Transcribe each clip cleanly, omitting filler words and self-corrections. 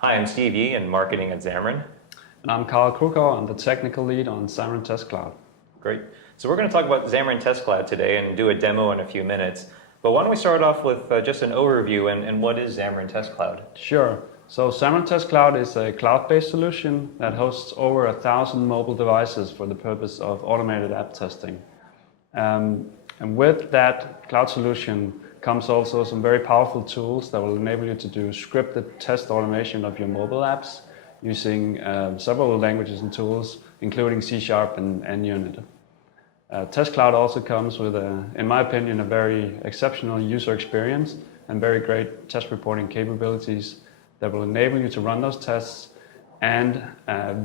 Hi, I'm Steve Yee in marketing at Xamarin. And I'm Carl Krukow. I'm the technical lead on Xamarin Test Cloud. Great. So we're going to talk about Xamarin Test Cloud today and do a demo in a few minutes. But why don't we start off with just an overview and what is Xamarin Test Cloud? Sure. So Xamarin Test Cloud is a cloud-based solution that hosts over 1,000 mobile devices for the purpose of automated app testing. And with that cloud solution comes also some very powerful tools that will enable you to do scripted test automation of your mobile apps using several languages and tools, including C# and NUnit. Test Cloud also comes with, in my opinion, a very exceptional user experience and very great test reporting capabilities that will enable you to run those tests and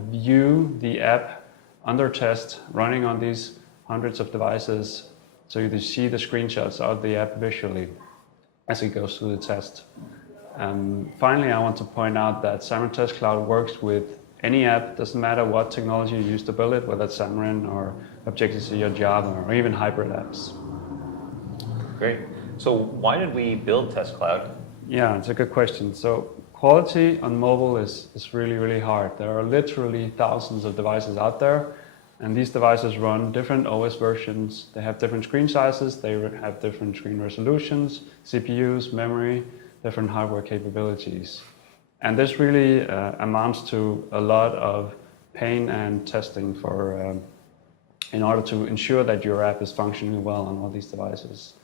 view the app under test running on these hundreds of devices, so you can see the screenshots of the app visually as it goes through the test. Finally, I want to point out that Xamarin Test Cloud works with any app. Doesn't matter what technology you use to build it, whether it's Xamarin or Objective-C or Java or even hybrid apps. Great. So why did we build Test Cloud? Yeah, it's a good question. So quality on mobile is really, really hard. There are literally thousands of devices out there, and these devices run different OS versions. They have different screen sizes, they have different screen resolutions, CPUs, memory, different hardware capabilities. And this really amounts to a lot of pain and testing in order to ensure that your app is functioning well on all these devices.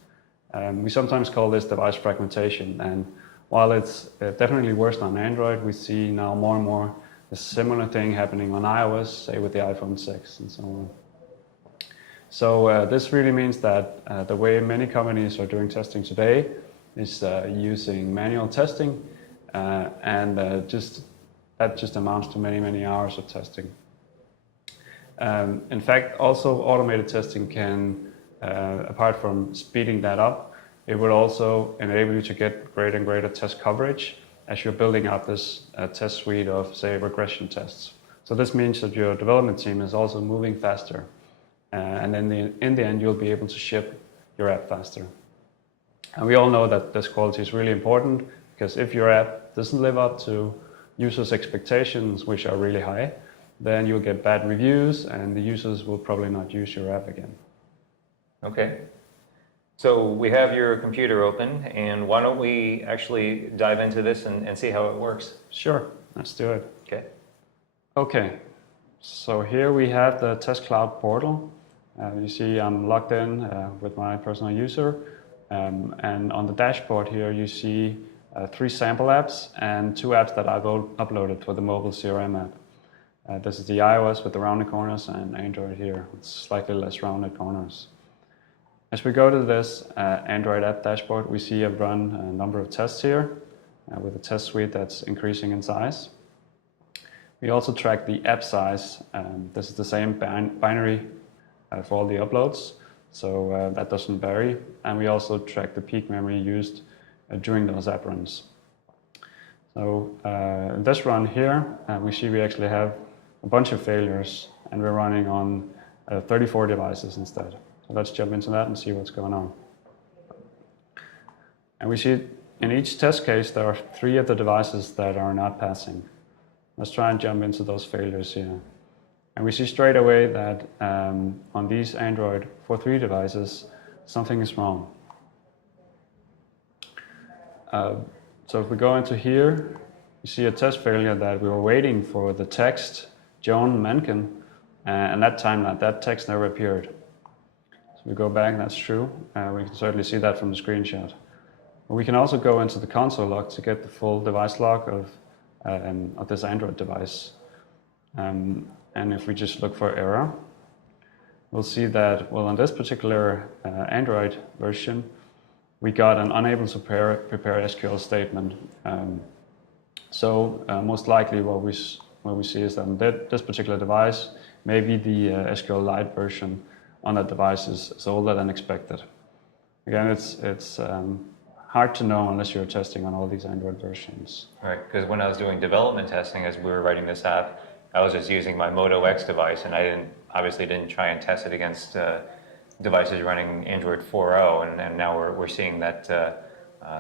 We sometimes call this device fragmentation, and while it's definitely worse on Android, we see now more and more a similar thing happening on iOS, say with the iPhone 6 and so on. So this really means that the way many companies are doing testing today is using manual testing, and that just amounts to many, many hours of testing. In fact, also automated testing can, apart from speeding that up, it will also enable you to get greater and greater test coverage as you're building out this test suite of, say, regression tests. So this means that your development team is also moving faster, and in the end, you'll be able to ship your app faster. And we all know that this quality is really important, because if your app doesn't live up to users' expectations, which are really high, then you'll get bad reviews and the users will probably not use your app again. Okay. So we have your computer open, and why don't we actually dive into this and see how it works? Sure, let's do it. Okay. Okay, so here we have the Test Cloud portal. You see I'm logged in with my personal user, and on the dashboard here you see 3 sample apps and 2 apps that I've uploaded for the mobile CRM app. This is the iOS with the rounded corners, and Android here with slightly less rounded corners. As we go to this Android app dashboard, we see I've run a number of tests here with a test suite that's increasing in size. We also track the app size. This is the same binary for all the uploads, so that doesn't vary. And we also track the peak memory used during those app runs. So in this run here, we see we actually have a bunch of failures, and we're running on 34 devices instead. So let's jump into that and see what's going on. And we see in each test case there are 3 of the devices that are not passing. Let's try and jump into those failures here. And we see straight away that on these Android 4.3 devices, something is wrong. So if we go into here, you see a test failure that we were waiting for the text Joan Mencken, and that text never appeared. So we go back, that's true. We can certainly see that from the screenshot. But we can also go into the console log to get the full device log of this Android device. And if we just look for error, we'll see that, well, on this particular Android version, we got an unable to prepare SQL statement. So most likely what we see is that on this particular device, maybe the SQLite version on that device is older than expected. Again, it's hard to know unless you're testing on all these Android versions. Right, because when I was doing development testing as we were writing this app, I was just using my Moto X device, and I obviously didn't try and test it against devices running Android 4.0, and now we're seeing that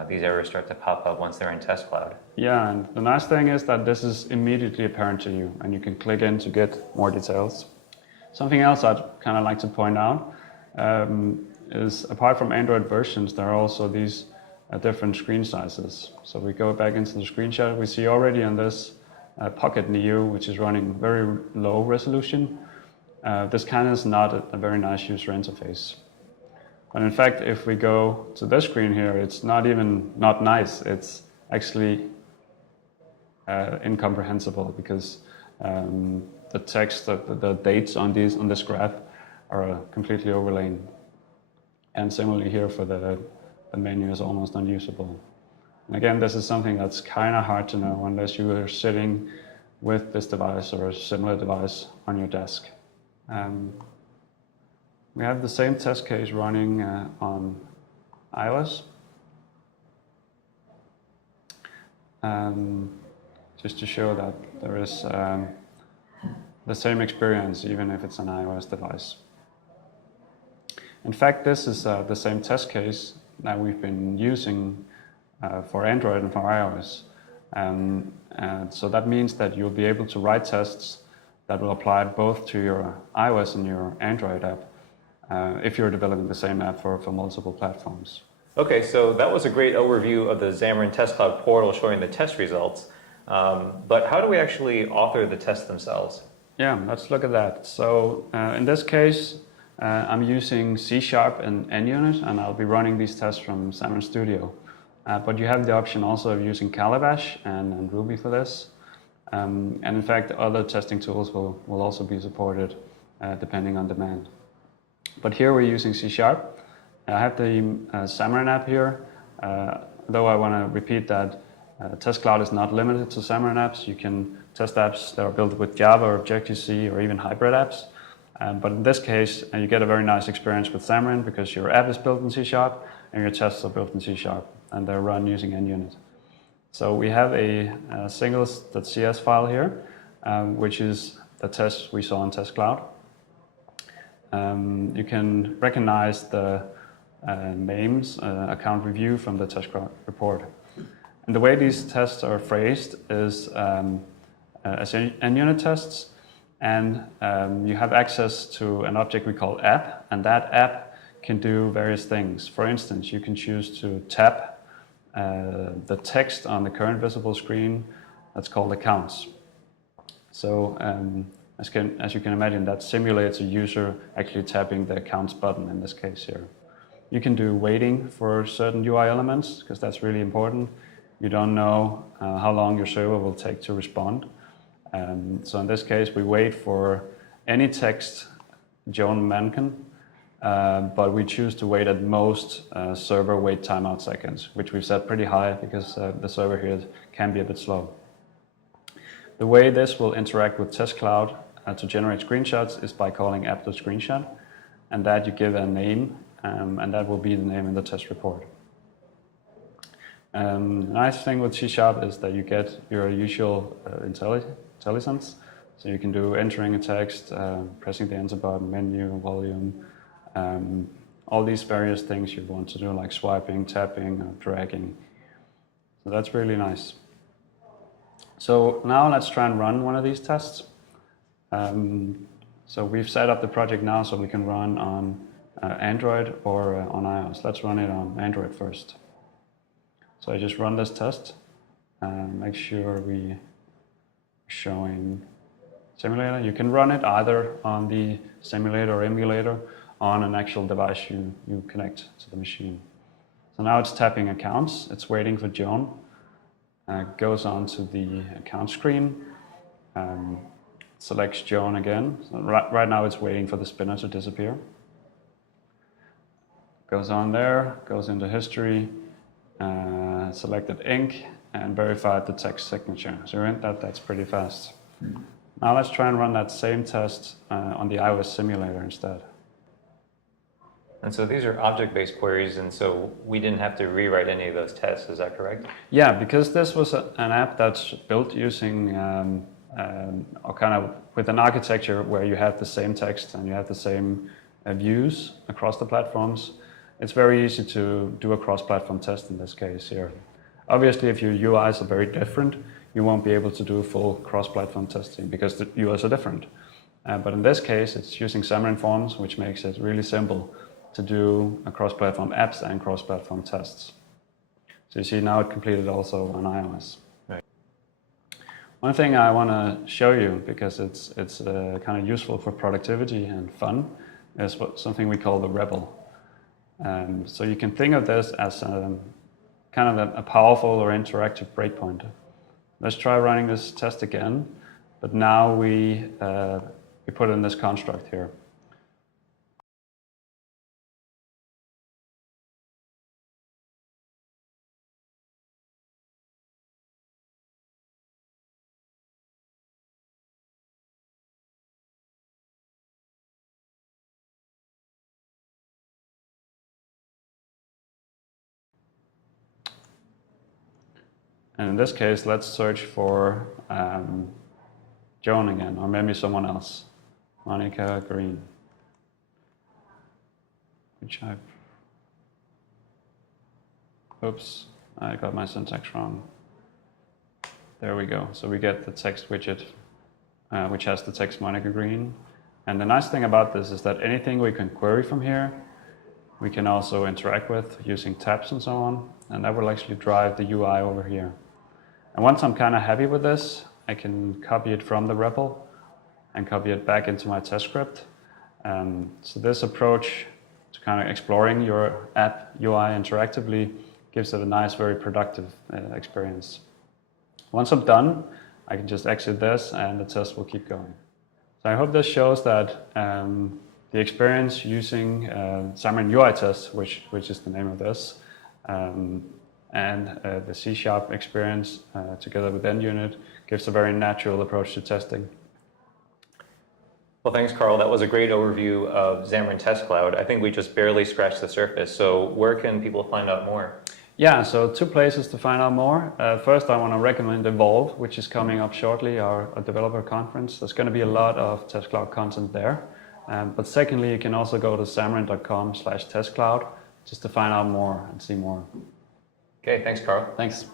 these errors start to pop up once they're in Test Cloud. Yeah, and the nice thing is that this is immediately apparent to you, and you can click in to get more details. Something else I'd kind of like to point out is apart from Android versions, there are also these different screen sizes. So we go back into the screenshot, we see already on this Pocket Neo, which is running very low resolution, this kind of is not a very nice user interface. But in fact, if we go to this screen here, it's not even not nice, it's actually incomprehensible because the text, the dates on this graph are completely overlain. And similarly here for the menu is almost unusable. And again, this is something that's kind of hard to know unless you are sitting with this device or a similar device on your desk. We have the same test case running on iOS. Just to show that there is the same experience even if it's an iOS device. In fact, this is the same test case that we've been using for Android and for iOS. And so that means that you'll be able to write tests that will apply both to your iOS and your Android app if you're developing the same app for multiple platforms. Okay, so that was a great overview of the Xamarin Test Cloud portal showing the test results. But how do we actually author the tests themselves? Yeah, let's look at that. So in this case, I'm using C# and NUnit, and I'll be running these tests from Xamarin Studio. But you have the option also of using Calabash and Ruby for this. And in fact, other testing tools will also be supported depending on demand. But here we're using C#. I have the Xamarin app here, though I want to repeat that Test Cloud is not limited to Xamarin apps. You can test apps that are built with Java or Objective-C or even hybrid apps. But in this case, you get a very nice experience with Xamarin because your app is built in C# and your tests are built in C#, and they're run using NUnit. So we have a singles.cs file here, which is the tests we saw in Test Cloud. You can recognize the names, account review from the test report. And the way these tests are phrased is as NUnit tests, and you have access to an object we call app, and that app can do various things. For instance, you can choose to tap the text on the current visible screen. That's called accounts. So as you can imagine, that simulates a user actually tapping the accounts button in this case here. You can do waiting for certain UI elements because that's really important. You don't know how long your server will take to respond. So in this case, we wait for any text Joan Mankin, but we choose to wait at most server wait timeout seconds, which we've set pretty high because the server here can be a bit slow. The way this will interact with Test Cloud to generate screenshots is by calling app.screenshot, and that you give a name, and that will be the name in the test report. The nice thing with C# is that you get your usual intelligence. So you can do entering a text, pressing the enter button, menu, volume, all these various things you want to do, like swiping, tapping, or dragging. So that's really nice. So now let's try and run one of these tests. So we've set up the project now so we can run on Android or on iOS. Let's run it on Android first. So I just run this test, make sure we are showing simulator. You can run it either on the simulator or emulator on an actual device you connect to the machine. So now it's tapping accounts, it's waiting for Joan, goes on to the account screen, selects Joan again. So right now it's waiting for the spinner to disappear. Goes on there, goes into history, selected ink, and verified the text signature. So that's pretty fast. Now let's try and run that same test on the iOS simulator instead. And so these are object-based queries, and so we didn't have to rewrite any of those tests, is that correct? Yeah, because this was an app that's built using, or kind of with an architecture where you have the same text and you have the same views across the platforms. it's very easy to do a cross-platform test in this case here. Obviously, if your UIs are very different, you won't be able to do full cross-platform testing because the UIs are different. But in this case, it's using Xamarin Forms, which makes it really simple to do a cross-platform apps and cross-platform tests. So you see now it completed also on iOS. Right. One thing I want to show you, because it's kind of useful for productivity and fun, is something we call the rebel. So you can think of this as kind of a powerful or interactive breakpoint. Let's try running this test again, but now we put in this construct here. And in this case, let's search for Joan again, or maybe someone else. Monica Green. Which oops, I got my syntax wrong. There we go. So we get the text widget, which has the text Monica Green. And the nice thing about this is that anything we can query from here, we can also interact with using tabs and so on. And that will actually drive the UI over here. And once I'm kind of happy with this, I can copy it from the REPL and copy it back into my test script. So this approach to kind of exploring your app UI interactively gives it a nice, very productive experience. Once I'm done, I can just exit this and the test will keep going. So I hope this shows that the experience using Xamarin UI test, which is the name of this, and the C# experience together with NUnit gives a very natural approach to testing. Well, thanks, Carl. That was a great overview of Xamarin Test Cloud. I think we just barely scratched the surface. So where can people find out more? Yeah, so 2 places to find out more. First, I want to recommend Evolve, which is coming up shortly, our developer conference. There's going to be a lot of Test Cloud content there. But secondly, you can also go to xamarin.com/testcloud just to find out more and see more. Okay, thanks, Carl. Thanks.